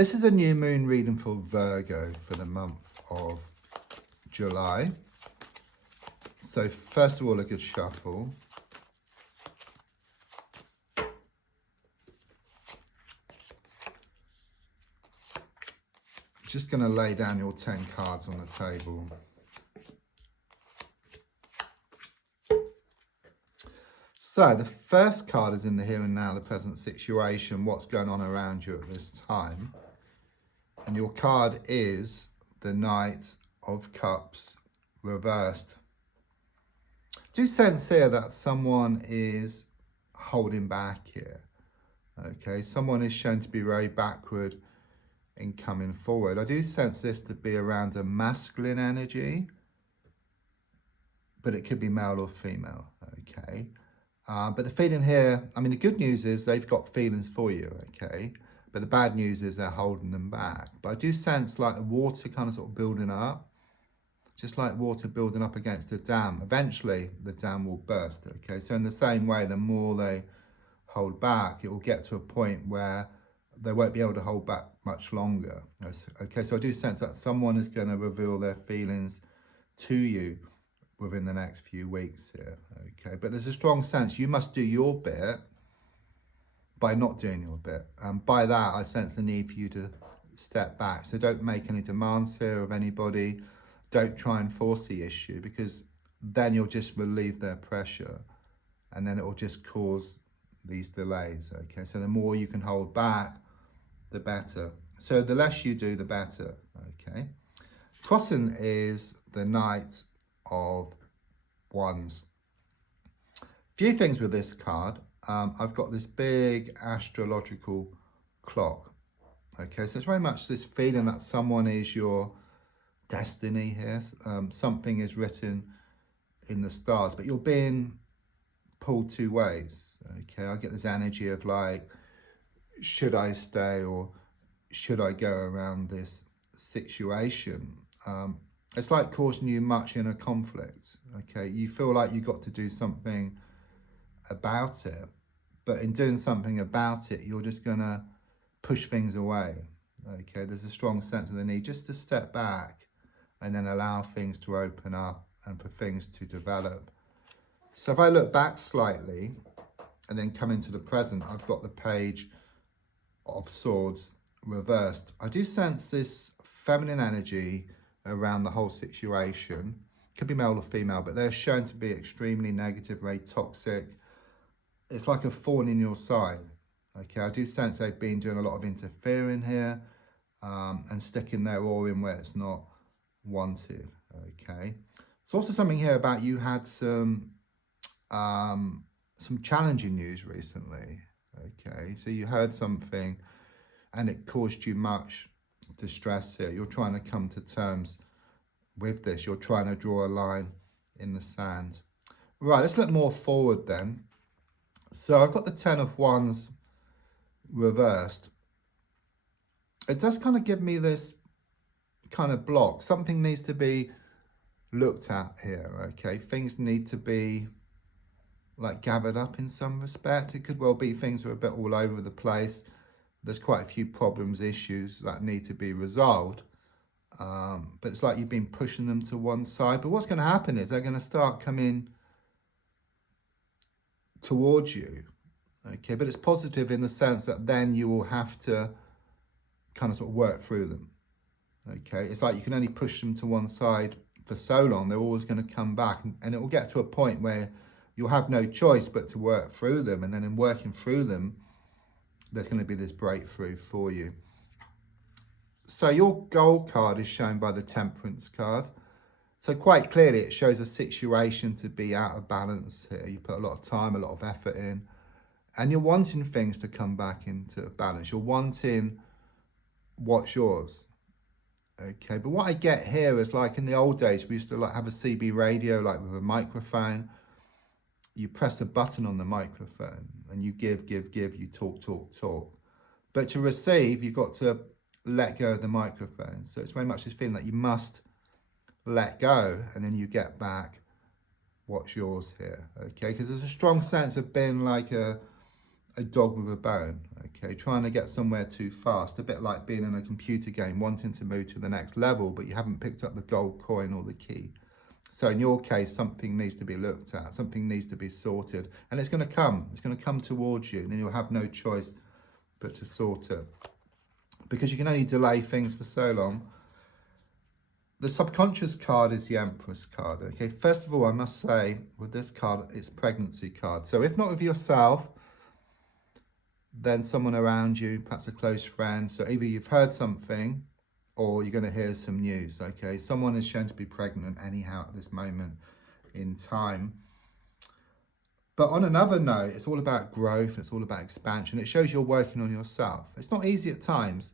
This is a new moon reading for Virgo for the month of July. So first of all, a good shuffle. Just going to lay down your 10 cards on the table. So the first card is in the here and now, the present situation, what's going on around you at this time. And your card is the Knight of Cups reversed. Do sense here that someone is holding back here. Okay, someone is shown to be very backward in coming forward. I do sense this to be around a masculine energy, but it could be male or female. Okay. But the feeling here, I mean, the good news is they've got feelings for you, okay? But the bad news is they're holding them back. But I do sense like the water kind of sort of building up, just like water building up against a dam. Eventually, the dam will burst, okay? So in the same way, the more they hold back, it will get to a point where they won't be able to hold back much longer, okay? So I do sense that someone is going to reveal their feelings to you within the next few weeks here, okay? But there's a strong sense you must do your bit by not doing your bit. And by that, I sense the need for you to step back. So don't make any demands here of anybody. Don't try and force the issue, because then you'll just relieve their pressure and then it will just cause these delays, okay? So the more you can hold back, the better. So the less you do, the better, okay? Crossing is the Knight of Wands. Few things with this card. I've got this big astrological clock. Okay, so it's very much this feeling that someone is your destiny here. Something is written in the stars, but you're being pulled two ways. Okay, I get this energy of like, should I stay or should I go around this situation? It's like causing you much inner conflict, okay? You feel like you've got to do something about it, but in doing something about it, you're just gonna push things away, okay? There's a strong sense of the need just to step back and then allow things to open up and for things to develop. So if I look back slightly and then come into the present, I've got the Page of Swords reversed. I do sense this feminine energy around the whole situation. Could be male or female, but they're shown to be extremely negative, very toxic. It's like a thorn in your side. Okay, I do sense they've been doing a lot of interfering here and sticking their oar in where it's not wanted. Okay, it's also something here about you had some challenging news recently. Okay, so you heard something and it caused you much distress here. You're trying to come to terms with this. You're trying to draw a line in the sand. Right, let's look more forward then. So I've got the 10 of Wands reversed. It does kind of give me this kind of block. Something needs to be looked at here, okay? Things need to be like gathered up in some respect. It could well be things are a bit all over the place. There's quite a few problems, issues that need to be resolved. But it's like you've been pushing them to one side. But what's going to happen is they're going to start coming towards you. Okay, but it's positive in the sense that then you will have to kind of sort of work through them. Okay, it's like you can only push them to one side for so long. They're always going to come back. And it will get to a point where you'll have no choice but to work through them. And then in working through them, there's going to be this breakthrough for you. So your gold card is shown by the Temperance card. So quite clearly it shows a situation to be out of balance here. You put a lot of time, a lot of effort in, and you're wanting things to come back into balance. You're wanting what's yours. Okay, but what I get here is like in the old days, we used to like have a CB radio, like with a microphone. You press a button on the microphone and you give, you talk. But to receive, you've got to let go of the microphone. So it's very much this feeling that you must let go and then you get back what's yours here, okay? Because there's a strong sense of being like a a dog with a bone, okay? Trying to get somewhere too fast, a bit like being in a computer game, wanting to move to the next level, but you haven't picked up the gold coin or the key. So in your case, something needs to be looked at, something needs to be sorted, and it's going to come towards you, and then you'll have no choice but to sort it. Because you can only delay things for so long. The subconscious card is the Empress card, okay? First of all, I must say, with this card, it's a pregnancy card. So if not with yourself, then someone around you, perhaps a close friend. So either you've heard something or you're going to hear some news, okay? Someone is shown to be pregnant anyhow at this moment in time. But on another note, it's all about growth. It's all about expansion. It shows you're working on yourself. It's not easy at times.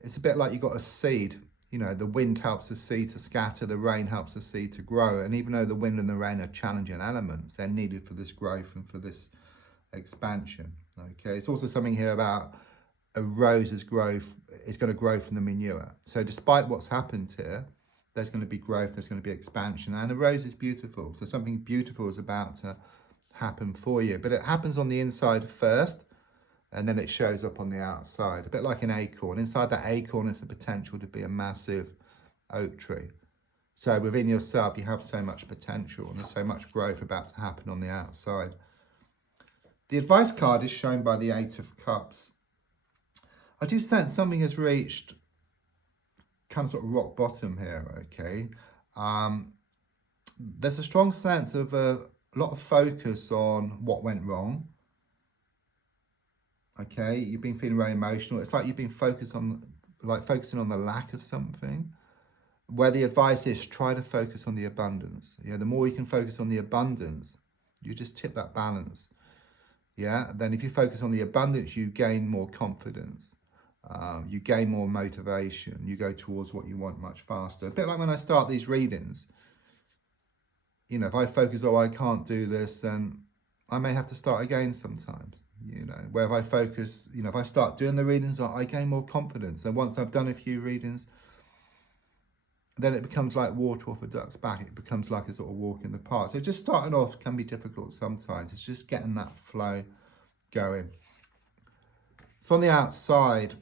It's a bit like you've got a seed. You know, the wind helps the seed to scatter, the rain helps the seed to grow. And even though the wind and the rain are challenging elements, they're needed for this growth and for this expansion. Okay, it's also something here about a rose's growth is going to grow from the manure. So despite what's happened here, there's going to be growth, there's going to be expansion, and a rose is beautiful. So something beautiful is about to happen for you, but it happens on the inside first, and then it shows up on the outside, a bit like an acorn. Inside that acorn is the potential to be a massive oak tree. So within yourself, you have so much potential, and there's so much growth about to happen on the outside. The advice card is shown by the Eight of Cups. I do sense something has reached kind of sort of rock bottom here, okay? There's a strong sense of a lot of focus on what went wrong. Okay, you've been feeling very emotional. It's like you've been focusing on the lack of something. Where the advice is, try to focus on the abundance. Yeah, the more you can focus on the abundance, you just tip that balance. Yeah, then if you focus on the abundance, you gain more confidence. You gain more motivation. You go towards what you want much faster. A bit like when I start these readings. You know, if I focus, oh, I can't do this, then I may have to start again sometimes. You know, where if I focus, you know, if I start doing the readings, I gain more confidence. And once I've done a few readings, then it becomes like water off a duck's back. It becomes like a sort of walk in the park. So just starting off can be difficult sometimes. It's just getting that flow going. So on the outside,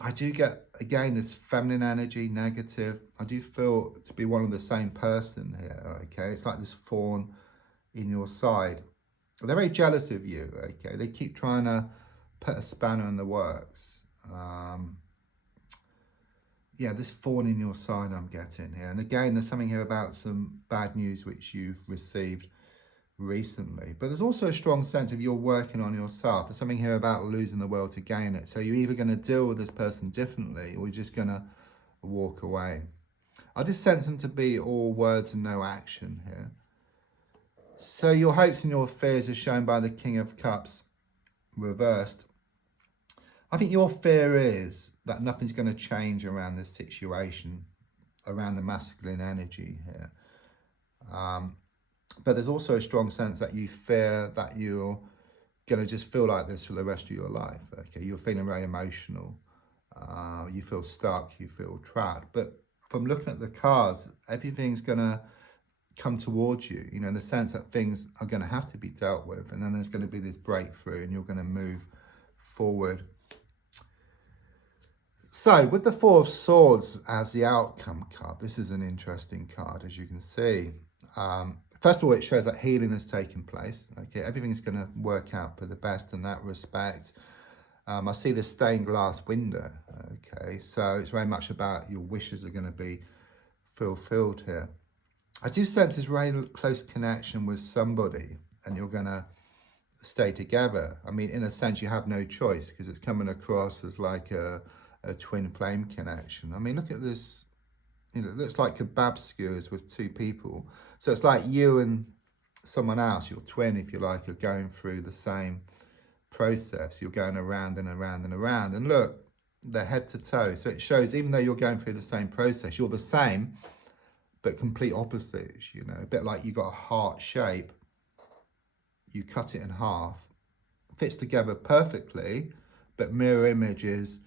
I do get, again, this feminine energy, negative. I do feel to be one of the same person here, okay? It's like this thorn in your side. They're very jealous of you, okay? They keep trying to put a spanner in the works. Yeah, this thorn in your side I'm getting here. And again, there's something here about some bad news which you've received recently. But there's also a strong sense of you're working on yourself. There's something here about losing the world to gain it. So you're either going to deal with this person differently or you're just going to walk away. I just sense them to be all words and no action here. So your hopes and your fears are shown by the King of Cups reversed. I think your fear is that nothing's going to change around this situation, around the masculine energy here. But there's also a strong sense that you fear that you're going to just feel like this for the rest of your life. Okay, you're feeling very emotional. You feel stuck. You feel trapped. But from looking at the cards, everything's going to come towards you. You know, in the sense that things are going to have to be dealt with, and then there's going to be this breakthrough, and you're going to move forward. So with the Four of Swords as the outcome card, this is an interesting card, as you can see. First of all, it shows that healing has taken place. Okay, everything's going to work out for the best in that respect. I see this stained glass window. Okay, so it's very much about your wishes are going to be fulfilled here. I do sense this very close connection with somebody, and you're going to stay together. I mean, in a sense, you have no choice because it's coming across as like a twin flame connection. I mean, look at this. You know, it looks like kebab skewers with two people. So it's like you and someone else, your twin, if you like, are going through the same process. You're going around and around and around. And look, they're head to toe. So it shows even though you're going through the same process, you're the same, but complete opposites, you know. A bit like you got a heart shape. You cut it in half. Fits together perfectly, but mirror images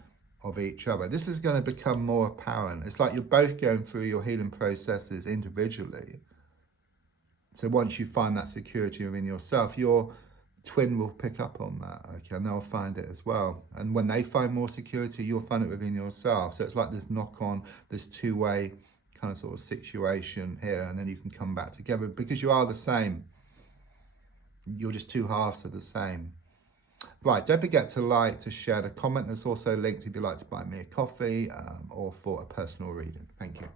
of each other. This is going to become more apparent. It's like you're both going through your healing processes individually. So once you find that security within yourself, you're twin will pick up on that, okay, and they'll find it as well. And when they find more security, you'll find it within yourself. So it's like this knock on, this two-way kind of sort of situation here, and then you can come back together because you are the same. You're just two halves of the same. Right, don't forget to like, to share, to comment. There's also linked if you'd like to buy me a coffee or for a personal reading. Thank you.